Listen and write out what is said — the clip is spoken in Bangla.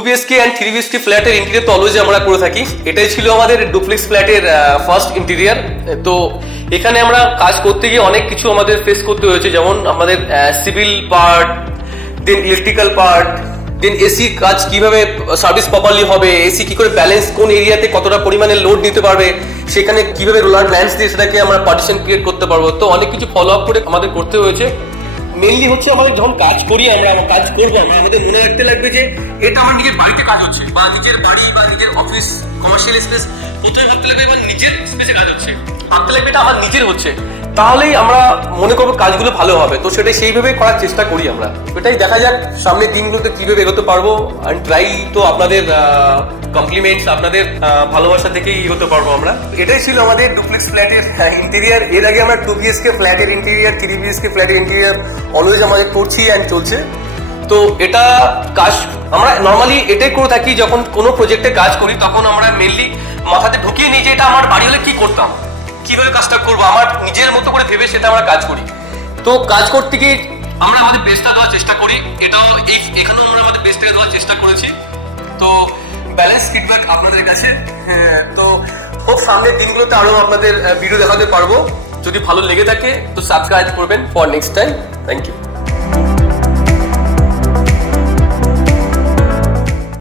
2BHK অ্যান্ড 3BHK ফ্ল্যাটের ইন্টেরিয়র তো অলওয়েজ আমরা করে থাকি। এটাই ছিল আমাদের ডুপ্লেক্স ফ্ল্যাটের ফার্স্ট ইন্টেরিয়র। তো এখানে আমরা কাজ করতে গিয়ে অনেক কিছু আমাদের ফেস করতে হয়েছে, যেমন আমাদের সিভিল পার্ট, দেন ইলেকট্রিক্যাল পার্ট, দেন এসি কাজ কিভাবে সার্ভিস প্রপারলি হবে, এসি কি করে ব্যালেন্স, কোন এরিয়াতে কতটা পরিমাণে লোড নিতে পারবে, সেখানে কিভাবে রোলার ল্যান্স দিয়ে সেটাকে আমরা পার্টিশন ক্রিয়েট করতে পারবো। তো অনেক কিছু ফলো আপ করে আমাদের করতে হয়েছে। মেনলি হচ্ছে আমাদের যখন কাজ করি, আমরা কাজ করবো, আমাদের মনে রাখতে লাগবে যে এটা আমার নিজের বাড়িতে কাজ হচ্ছে, বা নিজের বাড়ি বা নিজের অফিস কমার্শিয়াল স্পেস, প্রথমে ভাবতে লাগবে আমার নিজের স্পেসে কাজ হচ্ছে, ভাবতে লাগবে এটা আমার নিজের হচ্ছে, তাহলেই আমরা মনে করবো কাজগুলো ভালো হবে। তো সেটাই সেইভাবে করার চেষ্টা করি আমরা। এটাই দেখা যাক সামনের দিনগুলোতে কিভাবে এগোতে পারবো। আর ট্রাই তো আপনাদের কমপ্লিমেন্টস, আপনাদের ভালোবাসা থেকেই এগোতে পারবো আমরা। এটাই ছিল আমাদের ডুপ্লেক্স ফ্ল্যাটের ইন্টেরিয়ার। এর আগে আমরা 2BHK ফ্ল্যাটের ইন্টেরিয়ার, 3BHK ফ্ল্যাটের ইন্টেরিয়ার অলওয়েজ আমাদের করছি অ্যান্ড চলছে। তো এটা কাজ আমরা নর্মালি এটাই করে থাকি, যখন কোনো প্রজেক্টে কাজ করি তখন আমরা মেনলি মাথাতে ঢুকিয়ে নিই যে এটা আমার বাড়ি হলে কি করতাম, কিভাবে কাজটা করবো, আমার নিজের মতো করে ভেবে সেটা আমরা কাজ করি। তো কাজ করতে গিয়ে আমরা আমাদের বেস্টটা দেওয়ার চেষ্টা করি, এটাও এখানেও আমরা আমাদের বেস্টটাকে দেওয়ার চেষ্টা করেছি। তো ব্যালেন্স ফিডব্যাক আপনাদের কাছে। তো খুব সামনের দিনগুলোতে আরো আপনাদের ভিডিও দেখাতে পারবো। যদি ভালো লেগে থাকে তো সাবস্ক্রাইব করবেন for next time. Thank you.